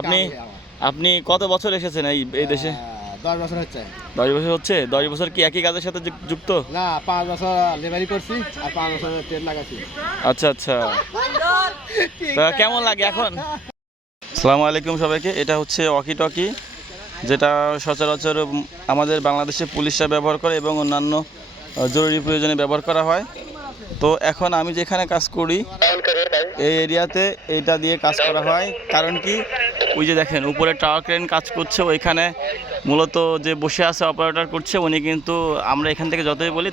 আপনি আপনি কত বছর এসেছেন এই দেশে? 10 বছর হচ্ছে। 10 বছর হচ্ছে। 10 বছর কি একই কাজের সাথে যুক্ত? না, 5 বছর লেবারি করছি আর 5 বছর ট্রেড লাগাচ্ছি। আচ্ছা আচ্ছা। তা কেমন লাগে এখন? আসসালামু আলাইকুম সবাইকে। এটা হচ্ছে ওয়াকি টকি, যেটা সচরাচর আমাদের বাংলাদেশে পুলিশরা ব্যবহার করে এবং অন্যান্য জরুরি প্রয়োজনে ব্যবহার করা হয়। তো এখন আমি যেখানে কাজ করি এই এরিয়াতে এটা দিয়ে কাজ করা হয়। কারণ কি, ওই যে দেখেন উপরে টাওয়ার ক্রেন কাজ করছে, ওইখানে মূলত যে বসে আছে অপারেটর করছে উনি, কিন্তু আমরা এখান থেকে যতই বলি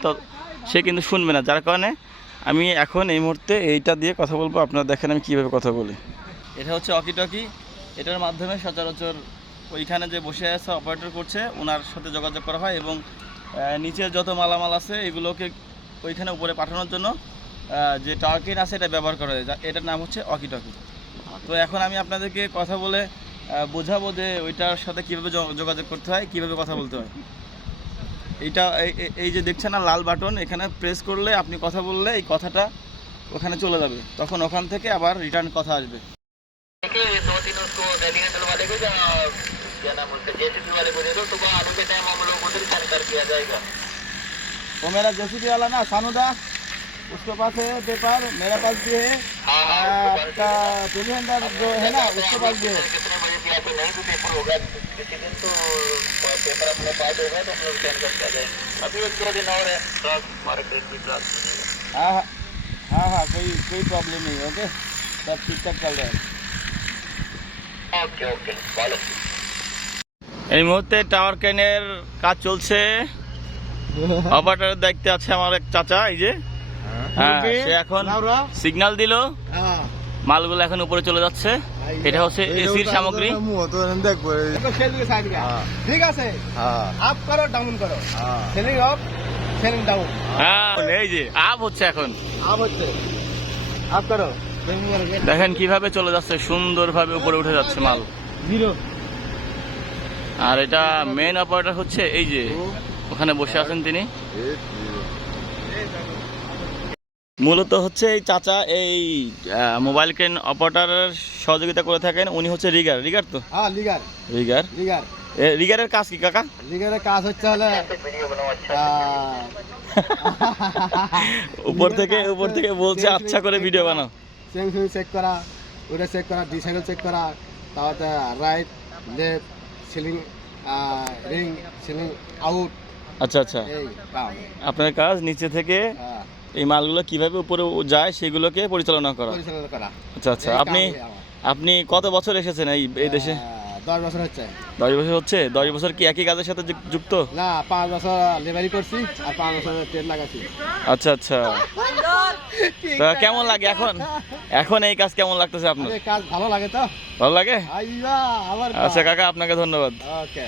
সে কিন্তু শুনবে না। যার কারণে আমি এখন এই মুহূর্তে এইটা দিয়ে কথা বলবো। আপনারা দেখেন আমি কীভাবে কথা বলি। এটা হচ্ছে ওয়াকি টকি। এটার মাধ্যমে সচরাচর ওইখানে যে বসে আছে অপারেটর করছে ওনার সাথে যোগাযোগ করা হয় এবং নিচের যত মালামাল আছে এগুলোকে ওইখানে উপরে পাঠানোর জন্য যে টাওয়ার ক্রেন আছে এটা ব্যবহার করা হয়। এটার নাম হচ্ছে ওয়াকি টকি। তো এখন আমি আপনাদেরকে কথা বলে বোঝাবো যে ওইটার সাথে কীভাবে যোগাযোগ করতে হয়, কীভাবে কথা বলতে হয়। এইটা এই যে দেখছেন না লাল বাটন, এখানে প্রেস করলে আপনি কথা বললে এই কথাটা ওখানে চলে যাবে, তখন ওখান থেকে আবার রিটার্ন কথা আসবে। वो मेरा जेसीबी वाला ना सानुदा, उसके पास है पेपर, मेरे पास भी है, आपका टेलीहैंडर जो है ना उसके पास भी है। किसी दिन तो पेपर अपने पास होगा तो हम लोग स्कैन करके आ जाएंगे। अभी 1-2 दिन और है, हमारे ट्रेन भी क्लास। हाँ हाँ हाँ, कोई प्रॉब्लम नहीं है। ओके, सब ठीक ठाक चल रहा है। ओके ओके, ভালো। এই মুহূর্তে টাওয়ার ক্রেনের কাজ চলছে। অপারেটরের দায়িত্বে আছে আমার এক চাচা, এই যে হ্যাঁ, সে এখন সিগন্যাল দিল, মালগুলো এখন উপরে চলে যাচ্ছে। এটা হচ্ছে এসির সামগ্রী। ঠিক আছে, আপ করো ডাউন করো, সেলিং আপ সেলিং ডাউন। হ্যাঁ, এই যে আপ হচ্ছে, এখন আপ হচ্ছে, আপ করো। দেখেন কিভাবে চলে যাচ্ছে, সুন্দরভাবে উপরে উঠে যাচ্ছে মাল। আর এটা মেইন অপারেটর হচ্ছে এই যে ওখানে বসে আছেন তিনি। মূলত হচ্ছে এই চাচা এই মোবাইল ক্রেন অপারেটরের সহযোগিতা করে থাকেন। উনি হচ্ছে রিগার তো? হ্যাঁ, রিগার। রিগারের কাজ কি কাকা? রিগারের কাজ হচ্ছে হলে উপর থেকে বলছে আচ্ছা করে ভিডিও বানাও। চেক করা, ওটা চেক করা, ডিসাইকেল চেক করা, তারপরে right left ceiling ring ceiling out. আচ্ছা আচ্ছা, আপনার কাজ নিচে থেকে এই মালগুলো কিভাবে উপরে যায় সেগুলোকে পরিচালনা করা। আচ্ছা আচ্ছা, আপনি কত বছর এসেছেন এই দেশে? 10 বছর হচ্ছে। 10 বছর হচ্ছে। 10 বছর কি একই কাজের সাথে যুক্ত? না, 5 বছর লেবারি করছি আর 5 বছর ট্রেড লাগাচ্ছি। আচ্ছা আচ্ছা। তা কেমন লাগে এখন এই কাজ কেমন লাগতেছে আপনার? কাজ ভালো লাগে তো? ভালো লাগে। আচ্ছা কাকা, আপনাকে ধন্যবাদ। ওকে।